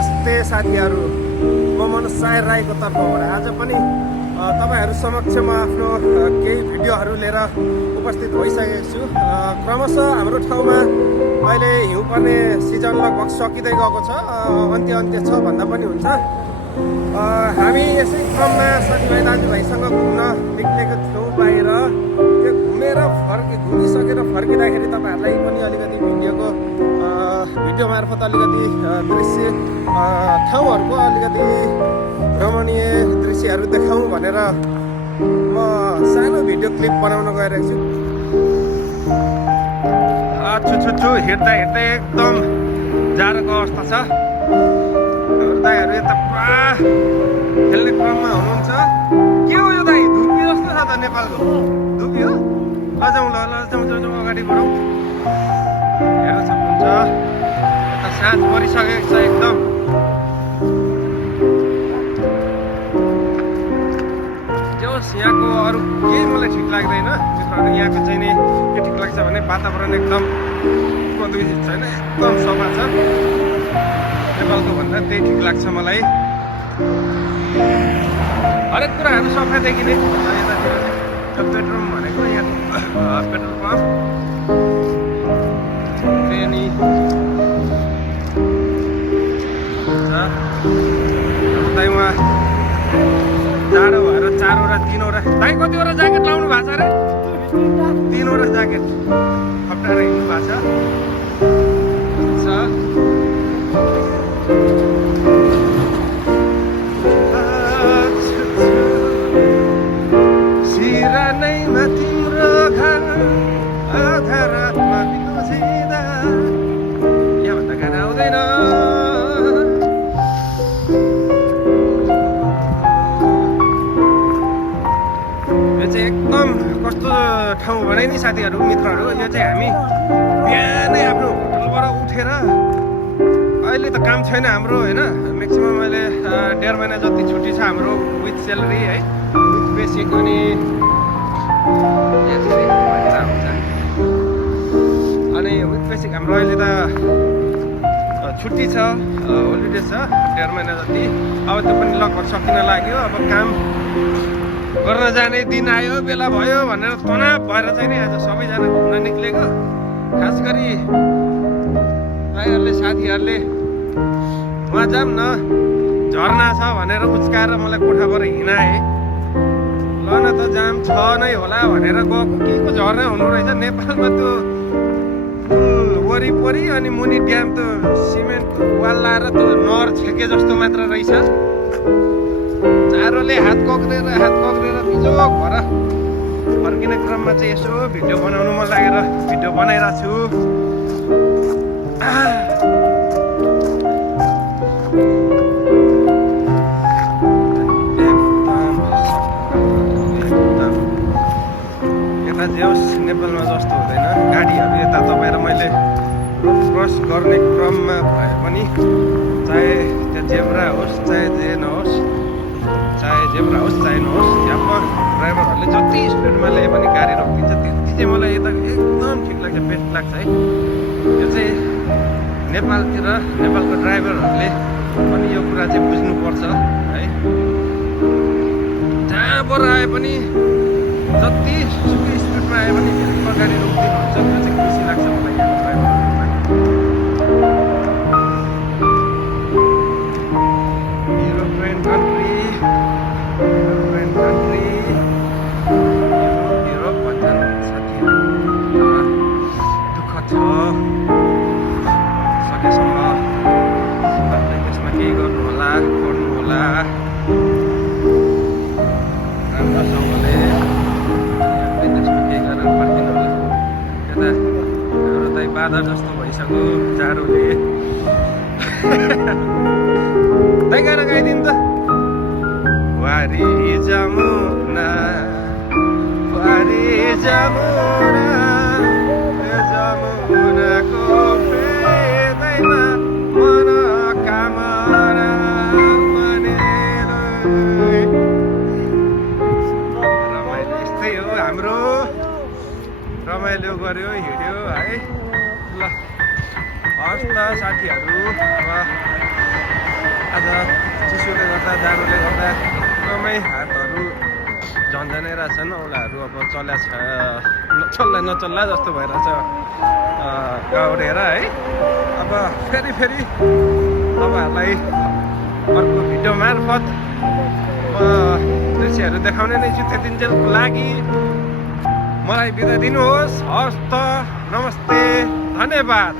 नमस्ते साथीहरू, म मनोज सायर राईको तर्फबाट आज पनि तपाईहरू समक्ष म आफ्नो केही भिडियोहरू लिएर उपस्थित भइसकेको छु। क्रमशः हाम्रो ठाउँमा अहिले हिउँ पर्ने सिजन लगभग सकिँदै गएको छ, अन्त्य छ भन्दा पनि हुन्छ। हामी यसै क्रममा साथीभाइ दाजुभाइसँग घुम्न निक्लेको थियौँ बाहिर। त्यो घुमिसकेर फर्किँदाखेरि तपाईँहरूलाई पनि अलिकति भिडियो मार्फत अलिकति दृश्य ठाउँहरूको अलिकति रमणीय दृश्यहरू देखाउँ भनेर म सानो भिडियो क्लिप बनाउन गइरहेको छु। हिँड्दा एकदम जाडोको अवस्था छ। दाईहरू यता पुरा खेल्ने क्रममा हुनुहुन्छ। के हो यो दाई? धुपी जस्तो छ त नेपालको। धुपी हो? लजाउँ अगाडि बढौँ। हेर्न सक्नुहुन्छ यता साँझ परिसकेको छ एकदम। यहाँको अरू केही मलाई ठिक लाग्दैन मित्रहरू। यहाँको चाहिँ नि के ठिक लाग्छ भने वातावरण एकदम प्रदूषित छैन, एकदम सफा छ। नेपालको भन्दा त्यही ठिक लाग्छ मलाई। हरेक कुराहरू सफा देखिने। यतातिर पेट्रोल भनेको यहाँ पेट्रोल पम्प अनि दाइमा जाडो भएर 4वटा 3वटा दाइ कतिवटा ज्याकेट लाउनु भएको छ अरे? 3वटा ज्याकेट खप्टाएर हिँड्नु भएको छ। सिरानैमा तिम्रो घर आधा रातमा बिउजिँदा यहाँभन्दा गाना आउँदैन। एकदम कस्तो ठाउँ भने नि साथीहरू मित्रहरू, यो चाहिँ हामी बिहानै आफ्नो होटलबाट उठेर, अहिले त काम छैन हाम्रो होइन, म्याक्सिमम अहिले 1.5 महिना जति छुट्टी छ हाम्रो विथ स्यालेरी है, विथ बेसिक अनि विथ बेसिक हाम्रो अहिले त छुट्टी छ, होलिडे छ 1.5 महिना जति। अब त्यो पनि लगभग सकिन लाग्यो। अब काम गर्न जाने दिन आयो, बेला भयो भनेर तनाव भएर चाहिँ नि आज सबैजना घुम्न निक्लेको। खास गरी भाइहरूले साथीहरूले उहाँ जाऊँ न झरना छ भनेर उच्काएर मलाई कोठाबाट हिँडाए। ल न त जाम छ नै होला भनेर गएको। के को झरना हुनु रहेछ नेपालमा? त्यो वरिपरि अनि मुनि ड्याम त सिमेन्टको वाल लाएर त्यो नहर छेके जस्तो मात्र रहेछ। जाडोले हात कक्रेर बिजोक भएर फर्किने क्रममा चाहिँ यसो भिडियो बनाउनु मन लागेर भिडियो बनाइरहेको छु। यता जे होस् नेपालमा जस्तो हुँदैन। गाडीहरू यता तपाईँ र मैले क्रस गर्ने क्रममा भए पनि चाहे त्यो जेब्रा होस् चाहे जे नहोस्, चाहे जेब्रा होस् चाहे नहोस्, यहाँ ड्राइभरहरूले जति स्पिडमा ल्याए पनि गाडी रोकिदिन्छ। त्यति चाहिँ मलाई यता एकदम ठिक लाग्छ, बेस्ट लाग्छ है। यो चाहिँ नेपालतिर नेपालको ड्राइभरहरूले पनि यो कुरा चाहिँ बुझ्नुपर्छ है। जहाँबाट आए पनि जति सुकै स्पिडमा आए पनि गाडी रोकिदिनुहुन्छ, त्यो चाहिँ खुसी लाग्छ मलाई यहाँको ड्राइभरहरूलाई। युरोपियन कन्ट्री युरोप भन्छन् साथीहरू। दुःख छ, सकेसम्म आफूले त्यसमा केही गर्नु होला, गर्नु होला राम्रोसँगले। आफूले त्यसमा केही गरेर फर्किनु होला। यता हाम्रो दाइ बाधा जस्तो भइसक्यो जाडोले। दाइ गाना गाइदिनु त। वारी जमुना जमुनाको फेदैमा मनोकामना रमाइलो यस्तै हो हाम्रो। रमाइलो गऱ्यो हिँड्यो है। ल हस् त साथीहरू, अब यता जानुले गर्दा एकदमै हातहरू झन्झनै रहेछन् औलाहरू अब नचल्ला जस्तो भइरहेछ गाउडेर है। अब फेरि तपाईँहरूलाई अर्को भिडियो मार्फत म दृश्यहरू देखाउने नै छु। त्यतिन्जेलको लागि मलाई बिदा दिनुहोस्। हवस् त, नमस्ते, धन्यवाद।